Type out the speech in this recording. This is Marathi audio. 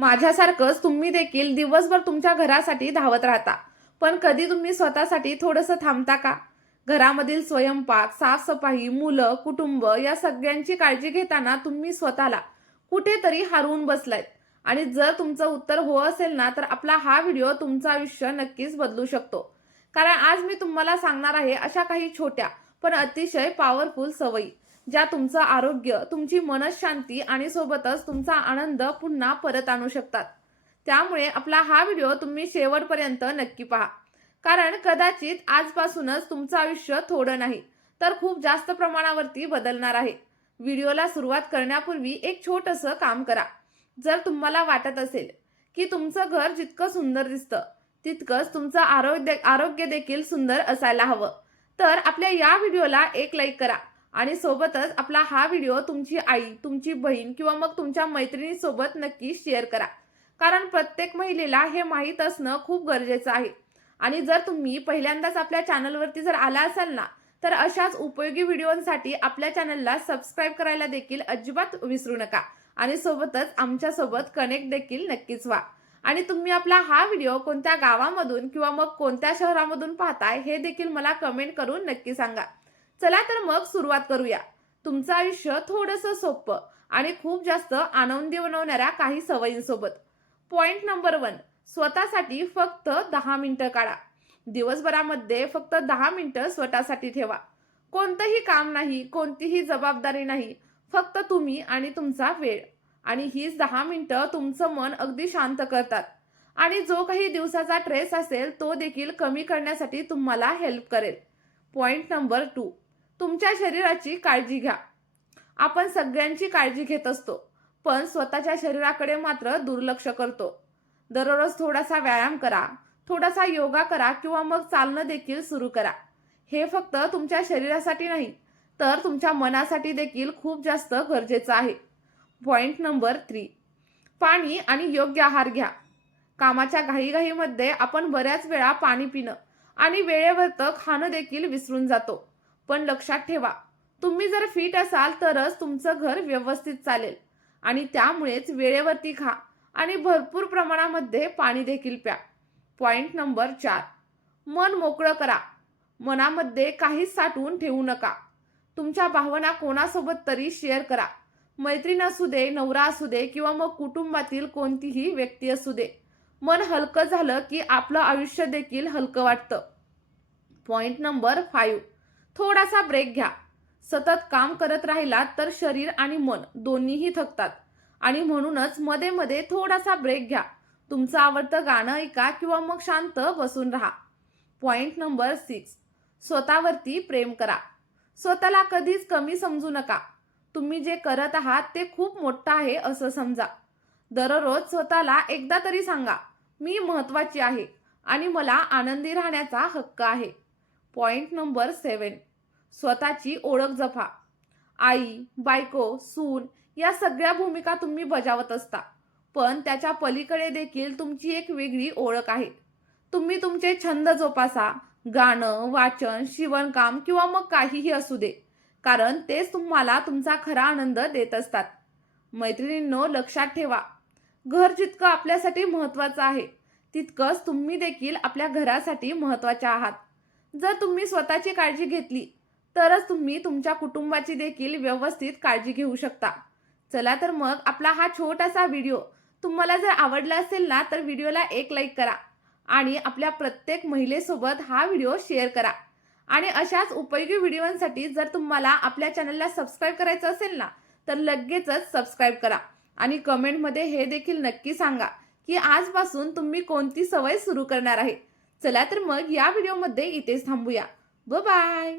माझ्यासारखंच तुम्ही देखील दिवसभर तुमच्या घरासाठी धावत राहता, पण कधी तुम्ही स्वतःसाठी थोडंसं थांबता का? घरामधील स्वयंपाक, साफसफाई, मुलं, कुटुंब या सगळ्यांची काळजी घेताना तुम्ही स्वतःला कुठेतरी हरवून बसलायत. आणि जर तुमचं उत्तर हो असेल ना, तर आपला हा व्हिडिओ तुमचं आयुष्य नक्कीच बदलू शकतो. कारण आज मी तुम्हाला सांगणार आहे अशा काही छोट्या पण अतिशय पॉवरफुल सवयी, ज्या तुमचं आरोग्य, तुमची मनःशांती आणि सोबतच तुमचा आनंद पुन्हा परत आणू शकतात. त्यामुळे आपला हा व्हिडिओ तुम्ही शेवटपर्यंत नक्की पहा. कारण कदाचित आजपासूनच तुमचं आयुष्य थोडं नाही तर खूप जास्त प्रमाणावरती बदलणार आहे. व्हिडिओला सुरुवात करण्यापूर्वी एक छोटंसं काम करा. जर तुम्हाला वाटत असेल की तुमचं घर जितकं सुंदर दिसतं, तितकंच तुमचं आरोग्य देखील सुंदर असायला हवं, तर आपल्या या व्हिडिओला एक लाईक करा. आणि सोबतच आपला हा व्हिडिओ तुमची आई, तुमची बहीण किंवा मग तुमच्या मैत्रिणीसोबत नक्की शेअर करा. कारण प्रत्येक महिलेला हे माहीत असणं खूप गरजेचं आहे. आणि जर तुम्ही पहिल्यांदाच आपल्या चॅनलवरती जर आला असाल ना, तर अशाच उपयोगी व्हिडिओंसाठी आपल्या चॅनलला सबस्क्राईब करायला देखील अजिबात विसरू नका. आणि सोबतच आमच्यासोबत कनेक्ट देखील नक्कीच व्हा. आणि तुम्ही आपला हा व्हिडिओ कोणत्या गावामधून किंवा मग कोणत्या शहरामधून पाहताय हे देखील मला कमेंट करून नक्की सांगा. चला तर मग सुरुवात करूया. तुमचं आयुष्य थोडंसं सोपं आणि खूप जास्त आनंदी बनवणाऱ्या काही सवयींसोबत. पॉइंट नंबर 1, स्वतःसाठी फक्त 10 मिनिटं काढा. दिवसभरामध्ये फक्त 10 मिनिटं स्वतःसाठी ठेवा. कोणतंही काम नाही, कोणतीही जबाबदारी नाही, फक्त तुम्ही आणि तुमचा वेळ. आणि हीच 10 मिनिटं तुमचं मन अगदी शांत करतात. आणि जो काही दिवसाचा स्ट्रेस असेल तो देखील कमी करण्यासाठी तुम्हाला हेल्प करेल. पॉइंट नंबर 2, तुमच्या शरीराची काळजी घ्या. आपण सगळ्यांची काळजी घेत असतो, पण स्वतःच्या शरीराकडे मात्र दुर्लक्ष करतो. दररोज थोडासा व्यायाम करा, थोडासा योगा करा किंवा मग चालणं देखील सुरू करा. हे फक्त तुमच्या शरीरासाठी नाही, तर तुमच्या मनासाठी देखील खूप जास्त गरजेचं आहे. पॉइंट नंबर 3, पाणी आणि योग्य आहार घ्या. कामाच्या घाईघाईमध्ये आपण बऱ्याच वेळा पाणी पिणं आणि वेळेवर खाणं देखील विसरून जातो. पण लक्षात ठेवा, तुम्ही जर फिट असाल तरच तुमचं घर व्यवस्थित चालेल. आणि त्यामुळेच वेळेवरती खा आणि भरपूर प्रमाणामध्ये पाणी देखील प्या. पॉइंट नंबर 4, मन मोकळं करा. मनामध्ये काहीच साठवून ठेवू नका. तुमच्या भावना कोणासोबत तरी शेअर करा. मैत्रीण असू दे, नवरा असू दे किंवा मग कुटुंबातील कोणतीही व्यक्ती असू दे. मन हलकं झालं की आपलं आयुष्य देखील हलकं वाटतं. पॉइंट नंबर 5, थोडासा ब्रेक घ्या. सतत काम करत राहिलात तर शरीर आणि मन दोन्हीही थकतात. आणि म्हणूनच मध्ये मध्ये थोडासा ब्रेक घ्या. तुमचं आवडतं गाणं ऐका किंवा मग शांत बसून राहा. पॉइंट नंबर 6, स्वतःवरती प्रेम करा. स्वतःला कधीच कमी समजू नका. तुम्ही जे करत आहात ते खूप मोठं आहे असं समजा. दररोज स्वतःला एकदा तरी सांगा, मी महत्वाची आहे आणि मला आनंदी राहण्याचा हक्क आहे. पॉइंट नंबर 7, स्वतःची ओळख जपा. आई, बायको, सून या सगळ्या भूमिका तुम्ही बजावत असता, पण त्याच्या पलीकडे देखील तुमची एक वेगळी ओळख आहे. तुम्ही तुमचे छंद जोपासा. गाणं, वाचन, शिवणकाम किंवा मग काहीही असू दे, कारण तेच तुम्हाला तुमचा खरा आनंद देत असतात. मैत्रिणींनो, लक्षात ठेवा, घर जितकं आपल्यासाठी महत्वाचं आहे, तितकंच तुम्ही देखील आपल्या घरासाठी महत्वाच्या आहात. जर तुम्ही स्वतःची काळजी घेतली तरच तुम्ही तुमच्या कुटुंबाची देखील व्यवस्थित काळजी घेऊ शकता. चला तर मग आपला हा छोटासा व्हिडिओ तुम्हाला जर आवडला असेल ना, तर व्हिडिओला एक लाईक करा आणि आपल्या प्रत्येक महिलेसोबत हा व्हिडिओ शेअर करा. आणि अशाच उपयोगी व्हिडिओंसाठी जर तुम्हाला आपल्या चॅनलला सबस्क्राईब करायचं असेल ना, तर लगेचच सबस्क्राईब करा. आणि कमेंटमध्ये हे देखील नक्की सांगा की आजपासून तुम्ही कोणती सवय सुरू करणार आहे. चला तर मग या व्हिडिओमध्ये इथेच थांबूया. Bye bye.